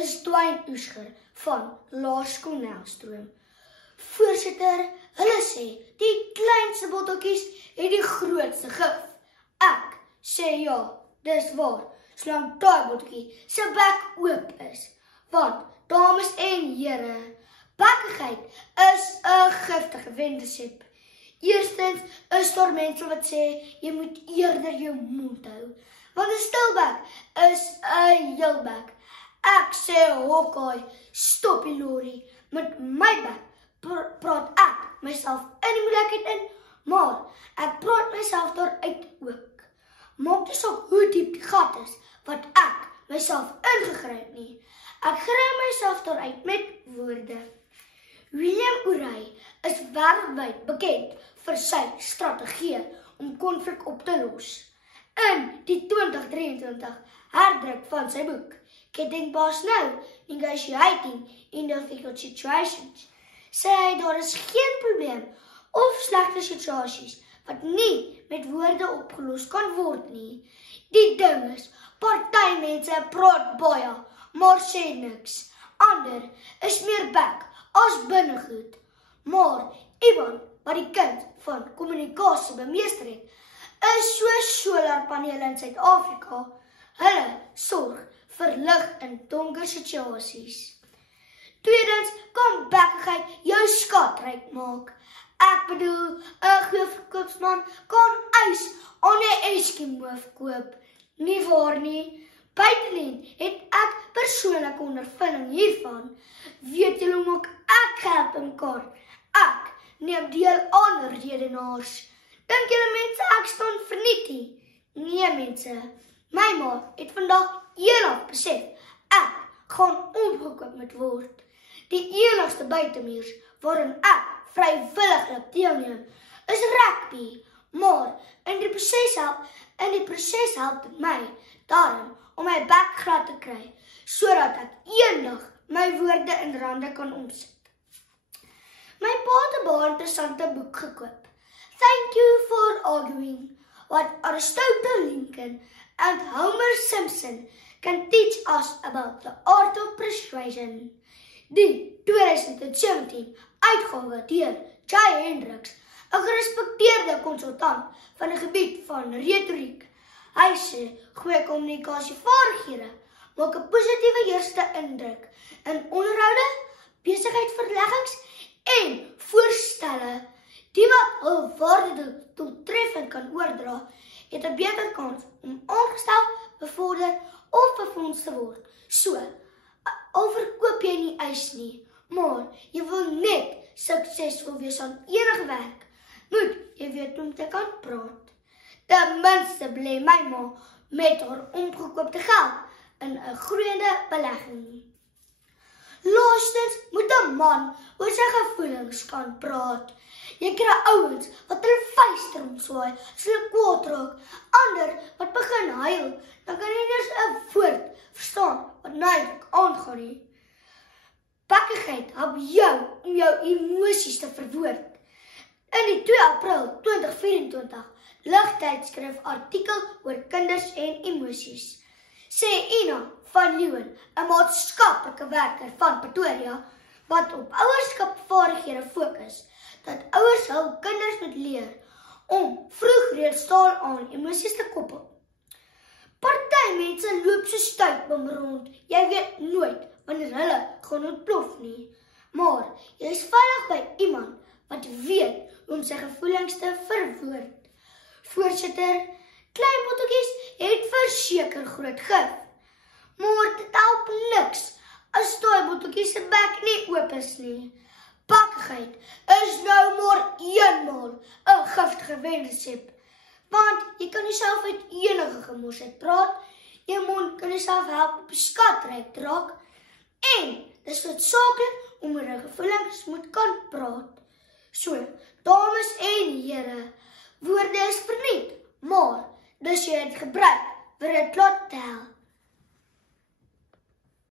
is Dwayne Oesger van Laerskool Nelstroom. Voorsitter, hulle sê, die kleinste botteltjies het die grootste gif. Ek sê ja, dis waar, solank daai botteltjie se bek oop is. Want, dames en here, bakkigheid is 'n giftige wendersep. Eerstens is daar mense wat sê, jy moet eerder jou mond hou. Want 'n stilbek is 'n heelbek. Ek sê, Hawkeye, stop die lorry. Met my bek praat ek myself in die moeilikheid in, maar ek praat myself daaruit ook. Maak nie saak hoe diep die gat is, wat ek myself ingegryp nie. Ek gryp myself daaruit met woorde. William Oorey is wêreldwyd bekend vir sy strategie om konflik op te los. In die 2023 herdruk van sy boek, Getting Past Now, Negotiating in Difficult Situations, sê hy daar is geen probleem of slegte situasies wat nie met woorde opgelos kan word nie. Die ding is, party mense praat baie, maar sê niks. Ander is meer bek as binnegoed. Maar iemand wat die kind van kommunikasie bemeester het, is so solarpanele in Suid-Afrika. Hulle sorg vir lig in donker situasies. Tweedens, kan bekkigheid jou skatryk maak. Ek bedoel, 'n goeie verkoopsman kan ys aan 'n Eskimo koop. Nie waar nie? Buitenien het ek persoonlike ondervinding hiervan. Weet julle hoe maak ek geld bymekaar? Ek neem deel aan redenaars. Dink julle mense ek staan verniet nie? Nee mense, my ma het vandag eendag besef, ek gaan omgekoop met word. Die enigste buitemuurs waarin ek vrywilliglik deelneem, is rugby, maar in die proses help dit my daarom om my bek glad te kry, sodat ek eendag my woorde in rande kan omsit. My pa het 'n baie interessante boek gekoop. Thank you for arguing, what Aristotle Lincoln and Homer Simpson can teach us about the art of persuasion. Die 2017 uitgawe deur Jay Hendricks, 'n gerespekteerde konsultant van 'n gebied van retoriek. Hy sê, goeie kommunikasievaardighede maak 'n positiewe eerste indruk in onderhoude, besigheidsverleggings en voorstelle. Die wat hul waarde doeltreffend kan oordra, het 'n beter kans om aangestel, bevorder of befonds te word. So, al verkoop jy nie ys nie, maar jy wil net suksesvol wees aan enige werk, moet jy weet om te kan praat. Ten minste bly my ma met haar omgekoopte geld in 'n groeiende belegging. Laastens moet 'n man oor sy gevoelens kan praat. Jy kry ouens wat hulle vuiste omswaai as hulle kwaad raak, ander wat begin huil, dan kan jy eers 'n woord verstaan wat nydelik aangaan nie. Bakkigheid help jou om jou emosies te verwoord. In die 2 April 2024 ligtydskrif artikel oor kinders en emosies, sê Ina van Leeuwen, 'n maatskaplike werker van Pretoria, wat op ouerskapvaardighede fokus, dat ouers hul kinders moet leer om vroeg reeds taal aan emosies te koppel. Party mense loop so stuipbom rond, jy weet nooit wanneer hulle gaan ontplof nie. Maar jy is veilig by iemand wat weet hoe om sy gevoelens te verwoord. Voorsitter, klein botteltjies het verseker groot gif, maar dit help niks as daai botteltjies se bek nie oop is nie. Bakkigheid is nou maar eenmaal 'n giftige wendersep, want jy kan jouself uit enige gemors uit praat, jou mond kan jouself help op skatryk raak, en dis noodsaaklik om oor jou gevoelens moet kan praat. So, dames en here, woorde is verniet, maar dis jy het gebruik vir dit laat tel.